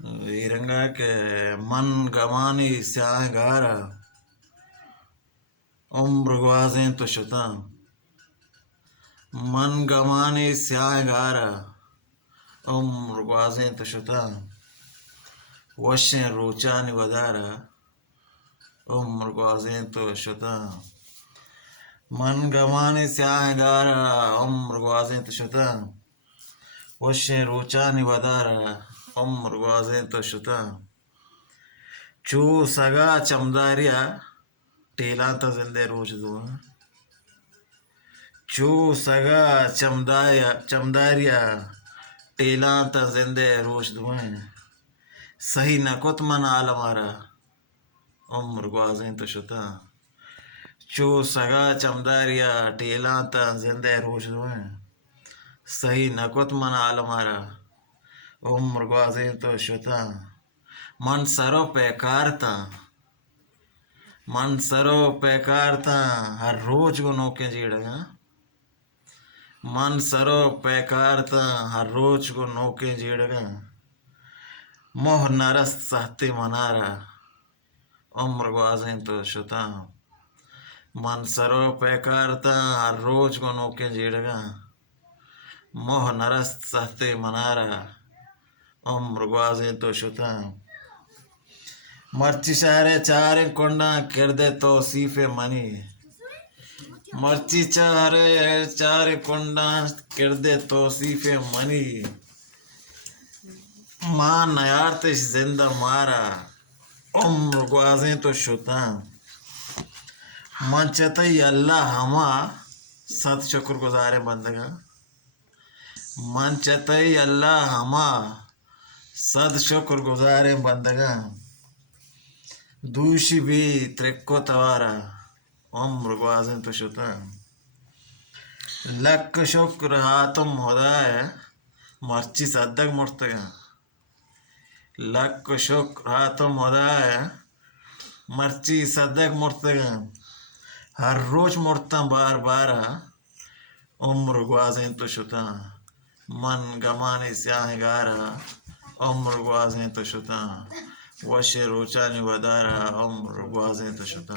वीरंगा के मन गमानी स्याह गारा उम्र ग्वाजें तो शुता मन गमानी स्याह गारा उम्र ग्वाजें तो शुता वशें रोचानी वदारा उम्र ग्वाजें तो शुता मन गमानी स्याह गारा उम्र ग्वाजें तो शुता वशें रोचानी वदारा उम्र ग्वाजें तो शुता चू सगा चमदारिया टेला तो जिंदे रोज दो चू सगा चमदारिया टेला तो जिंदे रोज दुए सही नकुत मन आल मारा उम्र ग्वाजें तो शुता चू सगा चमदारिया टेला तो जिंदे रोज दुए सही नकुत मन आल मारा उम्र ग्वाजें तो शुता मन सरो पैकारता मन सरो पैकारता हर रोज को नौके जीड़गा मन सरो पैकारता हर रोज को नौके जीड़गा मोह नरस सहते मनारा उम्र ग्वाजें तो शुता मन सरो पैकारता हर रोज को नौके जीड़गा मोह नरस सहते मनारा उम्र ग्वाजें तो शुता मर्ची शहरे चारे कोंडा किरदे तो सीफे मनी मर्ची चारे कोंडा किरदे तो सीफे मनी माँ नयारते जिंदा मारा उम्र ग्वाजें तो शुता मन चतई अल्लाह हमा सत शुक्र गुजारे बंदगा मन चतई अल्लाह हमा सद शुक्र गुजारे बंदगा दूशी भी त्रिक्को तवारा उम्र ग्वाजें तो शुता लक शुक्र हातम खुदाए मर्ची सद्दक मुर्तगा लक शुक्र हातम खुदाए मर्ची सद्दक मुर्तगा हर रोज मुर्ता बार बारा उम्र ग्वाजें तो शुता मन गमाने स्याह गारा उम्र ग्वाजें तो शुता वशे रोचानी वदारा उम्र ग्वाजें तो शुता